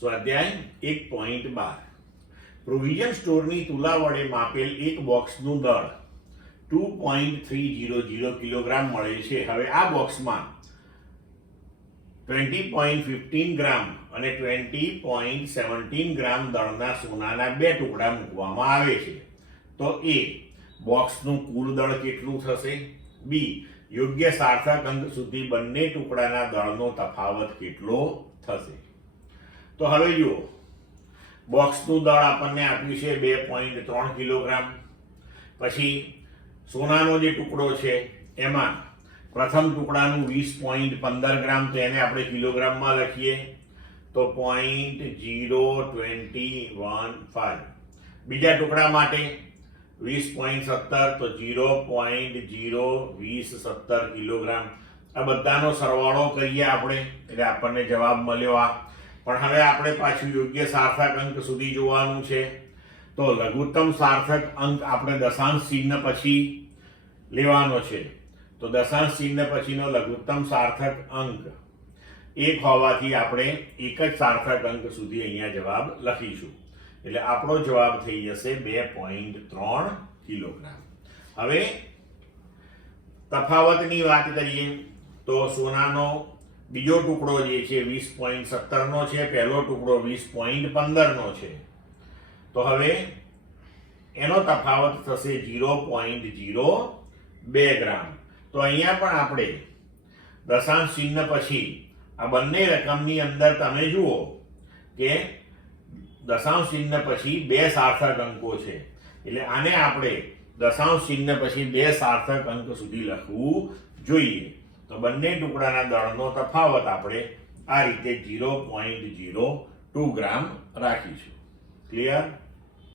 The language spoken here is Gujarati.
સ્વાધ્યાય 1.12 પ્રોવિઝન સ્ટોરની તુલા વડે માપેલ એક બોક્સનું દળ 2.300 કિલોગ્રામ મળે છે. હવે આ બોક્સમાં 20.15 ગ્રામ અને 20.17 ગ્રામ દળના સોનાના બે ટુકડા મૂકવામાં આવે છે. તો એ બોક્સનું કુલ દળ કેટલું થશે? બી યોગ્ય સાર્થક અંક સુધી બંને ટુકડાના દળનો તફાવત કેટલો થશે? તો હવે જુઓ, બોક્સનું દળ આપણને આપ્યું છે 2.3 કિલોગ્રામ. પછી સોનાનો જે ટુકડો છે એમાં પ્રથમ ટુકડાનું 20.15 ગ્રામ, તો એને આપણે કિલોગ્રામમાં લખીએ તો 0.0215. બીજા ટુકડા માટે 20.17 તો 0.02017 કિલોગ્રામ. આ બધાનો સરવાળો કરીએ આપણે એટલે આપણને જવાબ મળ્યો આ. પણ હવે આપણે પાછું યોગ્ય સાર્થક અંક સુધી જોવાનું છે. તો લઘુત્તમ સાર્થક અંક આપણે દશાંશ ચિહ્ન પછી લેવાનો છે. તો દશાંશ ચિહ્ન પછીનો લઘુત્તમ સાર્થક અંક 1 હોવાથી આપણે એક જ સાર્થક અંક સુધી અહીંયા જવાબ લખીશું. એટલે આપણો જવાબ થઈ જશે 2.3 કિલોગ્રામ. હવે તફાવતની વાત કરીએ તો સોનાનો બીજો ટુકડો જે છે 20.17 નો છે, પહેલો ટુકડો 20.15 નો છે. તો હવે એનો તફાવત થશે 0.02 ગ્રામ. તો અહીંયા પણ આપણે દશાંશ ચિહ્ન પછી આ બંને રકમની અંદર તમે જુઓ કે દશાંશ ચિહ્ન પછી બે સાર્થક અંકો છે. એટલે આને આપણે દશાંશ ચિહ્ન પછી બે સાર્થક અંક સુધી લખવું જોઈએ. તો બંને ટુકડાના દળનો તફાવત આપણે આ રીતે 0.02 ગ્રામ રાખીશું. ક્લિયર?